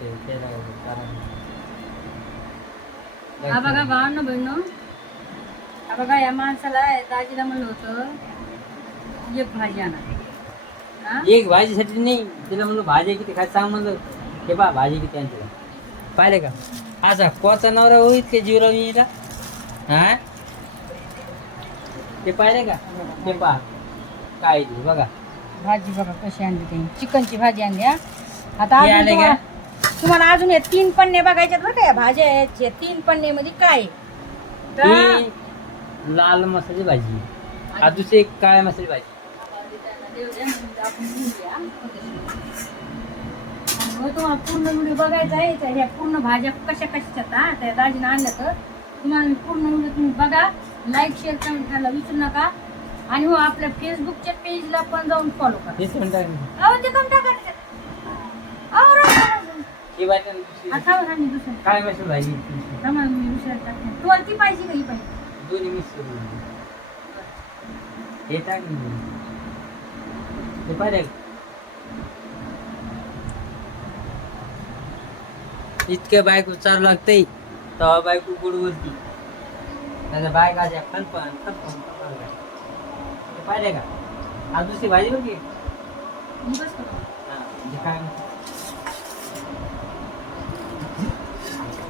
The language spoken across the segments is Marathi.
ते कारण हा बघा भावांनो बहिणो, हा बघा या माणसाला दाजीला म्हणलं होतं एक भाजी आणा. हा? एक भाजीसाठी नाही, तिला म्हणलं भाजी किती काय सांग म्हणलं. हे पहा भाजी किती आणते पाहिले का. आता कोचा नवरा होईत का जीवराव येईला. हा ते पाहिले का, ते पहा काय ते बघा. भाजी बघा कशी आणली ते, चिकनची भाजी आणली. हा आता हे अजून आले का? तुम्हाला अजून हे 3 पन्ने बघायच्यात बरं का या भाज्या आहेत. 3 पन्ने मध्ये काय आहे? तर ही लाल मसाली भाजी, हा दुसरी एक काळ्या मसाली भाजी. तुम्हाला पूर्ण व्हिडिओ बघायचा आहे तर ह्या पूर्ण भाज्या कशा कशाच्या त्या दाजीनं आणल्या तर तुम्हाला मी पूर्ण व्हिडिओ तुम्ही बघा. लाईक शेअर कमेंट करायला विसरू नका. आणि हो आपल्या फेसबुकच्या पेजला पण जाऊन फॉलो करा. तेच म्हणतात अहो ते कम टाकायचं. अहो ही भाजी आणि दुसरी आता मी दुसरं काळ्या मसाली भाजी. थांबा, मी दुसऱ्या टाकते. तुम्हाला ती पाहिजे का ही पाहिजे? दोन्ही मिक्स करून हे टाक हे पाहिजे. इतकं बायको चालू लागतंय तेव्हा बायको गोड बोलती. त्याचा बायका अशा खनपण पाहिजे का. आज दुसरी भाजी बघी ही बस करा. काय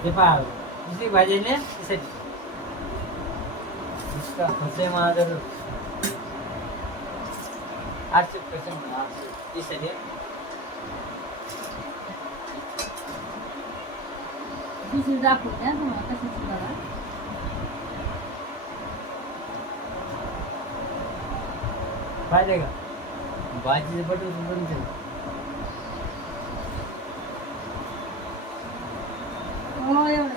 हे पहा दुसरी भाजी ने इसका फसे माझं 800% इसलिए दुसरी दाखवते हा तुम्हाला कशाची बघा. पाहिजे का भाजीचं बटन बनते. हो एवढं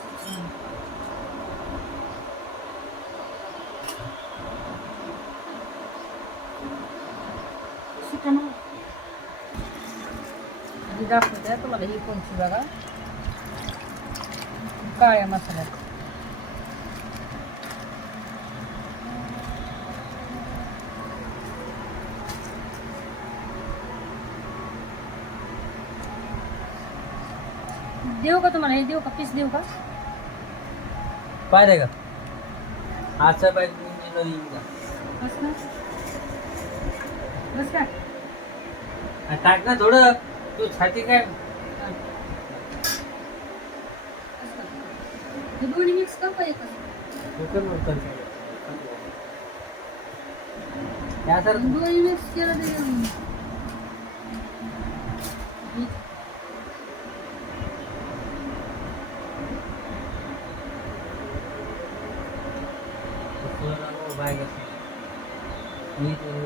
दाखवते तुम्हाला. ही कोणची बघा, काळ्या मसाल्यात. देऊ का तुम्हाला हे, देऊ का पीस देऊ का? पाहिजे का आजचा बायको येईल का. बस ना, बस का. टाक ना थोडं, तू छाती काय हे दोन्ही मिक्स करू का एकच? दोन्ही मिक्स केलं तरी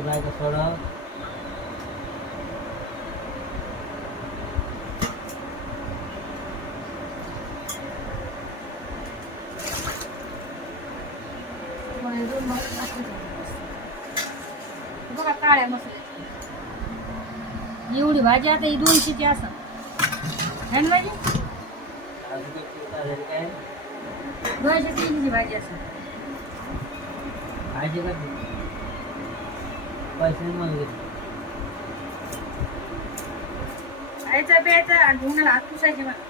बायका थोडं बघा काळ्या मसाल्याची एवढी भाजी. आता ही 200ची असं है ना भाजी. 200 भाजी असं भाजी का पैसे मागले. खायचा प्यायचा आणि उन्हाला हात पुसायचे मला.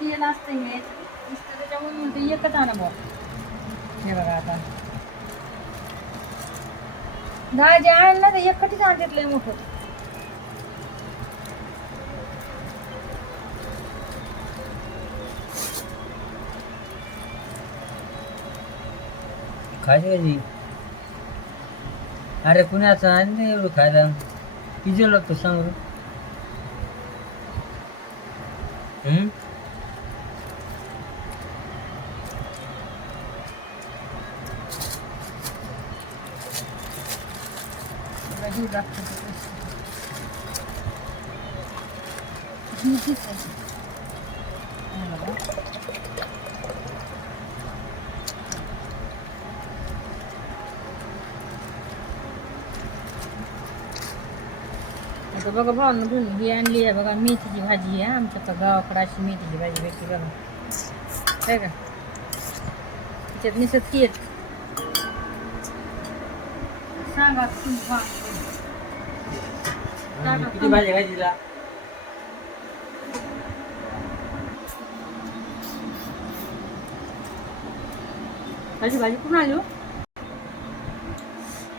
तेल असतं हे नुसतं त्याच्यामुळे म्हणते एकच आणा बघ. हे बघा आता भाजी आणलं तर एकटीच आणतेतलंय मोठं. खायची कधी. अरे कुणाचं आणि नाही एवढं खायला किती लागतो सांग बरं. दूध लागतं आता बघा भावना धुवून ही आणली आहे बघा मेथीची भाजी आहे. आमच्या गावाकडे अशी मेथीची भाजी भेटते बघा. काय का त्याच्यात निसत तेल सांगा तुम्ही किती भाजी खायची तिला? माझी भाजी कुठून आली हो?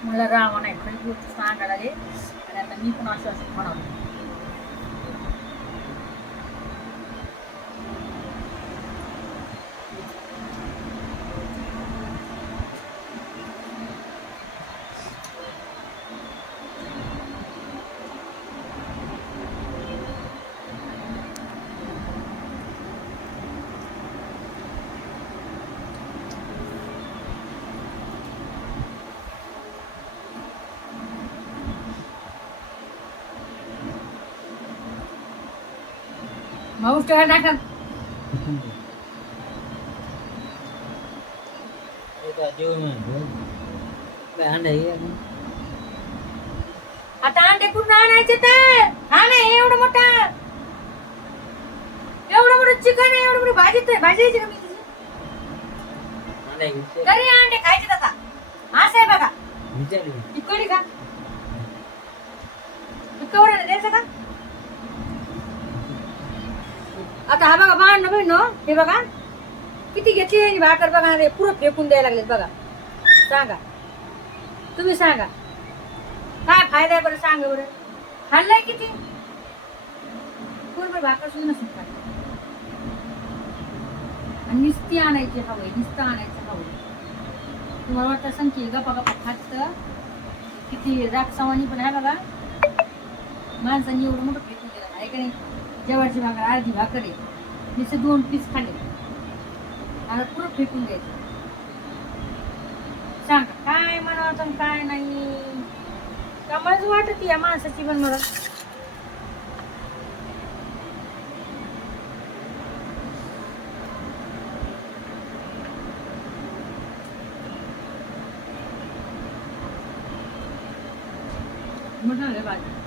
मला रामा नाही खरी गोष्ट सांगायला लागले आणि आता मी पण असं असं म्हणावं. माऊस टाका टाका आता अंडे कुठून आणायचे तर हा नाही एवढं मोठं चिकन आहे एवढं मोठी भाजी तर भाजी यायची का मी तुझी तरी अंडे खायचे आता असं आहे बघा ती कळी का कवर द्यायचं का आता हा बघा भांड बहिण हे बघा किती घेतली भाकर बघा रे पुरं फेकून द्यायला लागलेत बघा सांगा तुम्ही सांगा काय फायदा आहे बरं सांगा बरं खाल्लंय किती पूर्ण भाकर सुद्धा नसून खाल्लं आणि निस्ती आणायची हवंय निस्तं आणायचं हवंय तुम्हाला वाटतं संख्ये गप्पा गप्पा खात किती राक्षवानी पण आहे बघा माणसांनी एवढं मोठं फेकून दिलं आहे का नाही जेवायची भाकर अर्धी भाकर आहे नुसते 2 पीस खाल्ले आणि पुरं फेकून द्यायचं सांगा काय म्हणावं काय नाही कामाच वाटत या माणसाची पण मला म्हणाले बाजी